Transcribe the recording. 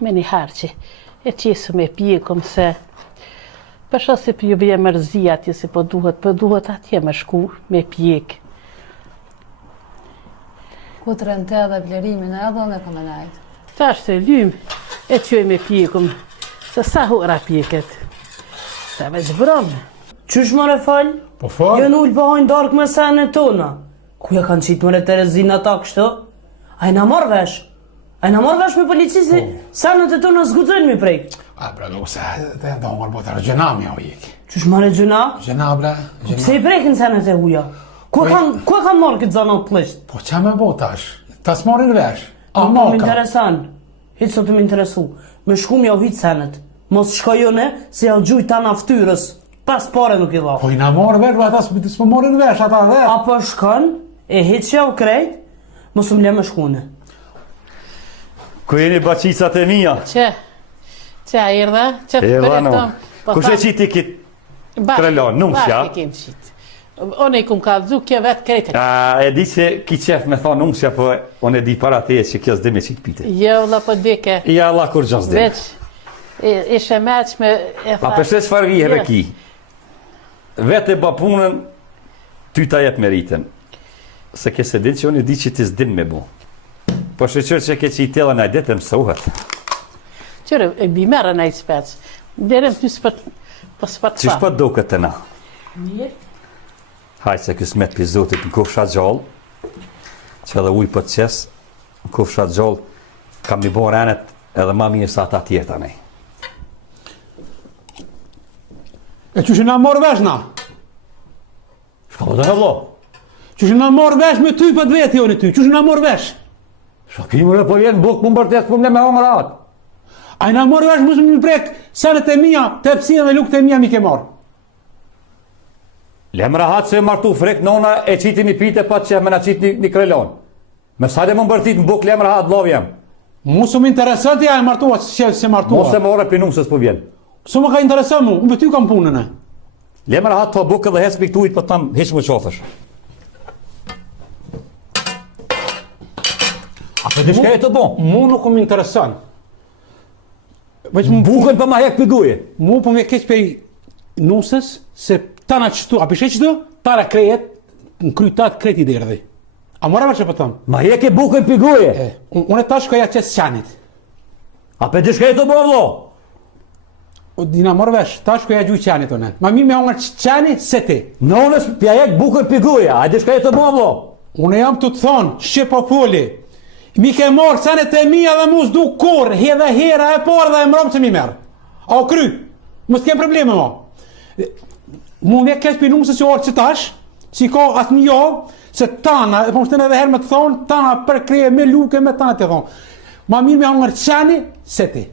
me një harqe. E qesu me pjekum se përshë se për ju vje mërzia atje se po duhet atje me shku me pjek. Ku të rënte dhe vlerimin e edhe në këmë najtë? Tash se lym e qoj me pjekum, se sa hora pjeket. Sa veç vronë. Qysh mëre falj? Po falj? Jënë ullë bëhojnë dark me sene tona. Ku ja kanë qitë mëre Terezina ta kështë? A i na marrë vesh? A i na marrë vesh me policisi? Senet e tona zgudzojnë mi prej. A bre, se të e do mërë botër, gjëna mi o jeki. Qysh mëre gjëna? Gjëna bre, gjëna. Pse i prekin senet e huja? Ku kanë marrë këtë zanat të lishtë? Po që me botash? Ta s'marin vesh? A Më maka? interesan. Hitë sot të më interesu. Me shku m'ja vitë senet. Mos shkojone se ja gjuj ta naftyrës. Pas pare nuk i dha. Po i na marrë vesh, ata s'më marin vesh, ata dhe. Apo shkon, e hitë që ja u krejt, mos më le me shkune. Ku jeni baqicat e mija? Që a erdha? Që të përrehtom? Kush e qiti kitë krelon, numsja? Bashkë kemë qitë. One i kum kalzu, kjo vetë krejtë. E di që ki qef me thonë numsja, po unë e di para te që kjo s'di me qitë pite. Jo, la po dike. Ja, Allah kur gjën s'di. Veç, ishe meq me e Pa përse çfarë viheve ki? Vete ba punën, ty ta jep meritën. Se ke se din që unë i di që ti s'din me bu. Po shëqër që ke që i tela në ajdetë mësohet. Qëre, e bimerë në i spec. Derem ty s'pat pa. Që shpat do këtë të na? Mirë. Hajë se kësë me të pizotit në kufsha gjallë, që edhe uj për të qesë, në kufsha gjallë, kam një bo renet edhe ma mirë sa ata tjeta nej. E që na morë vesh na? Shka po të në vlo? Që na morë vesh me ty për të vetë joni ty, që na morë vesh? Shka ki më po vjenë bukë më mbërtes për më me hongë ratë. A i na morë vesh mësë më prek senet e mija, tepsia dhe lukët e mija mi ke marë. Lem rahat se martu frek nona e qiti një pite pa që me na qiti një krelon. Me sa dhe më mbërtit në bukë lem rahat lovjem. Musë më interesant ja e martua që se martua. Mos e më ore për numësës po vjenë. Së më ka interesant mu, unë ty kam punën e. Lem rahat të bukë dhe hes piktuit për tam heq më qofësh. A për dishka e të bo? Mu nuk më interesant. Bukën për ma hek piguje. Mu për me keq për nusës se tana qëtu, a pishe qëtu, tara krejet, në krytat kreti dhe erdhi. A mora që për tëmë? Ma hek e bukën piguje. Unë e tash ka ja qesë qanit. A për dishka e të bo vlo? Dina morë vesh, tash ka ja gjuj qanit one. Ma mirë me hongër qani se ti. Nonës pja hek bukën piguje, a dishka e të bo vlo? Unë jam të thonë, shqip po foli. Mi ke morë sanet e mija dhe mu s'du kur, hedhe hera e por dhe e mërëm që mi merë. A o kry, më s'kem probleme mo. Mu ne keq për numësë që orë që tash, që i ka atë një javë, se tana, e po më shtene edhe herë me të thonë, tana për kreje me luke me tana të thonë. Ma mirë me hongër qani, se ti.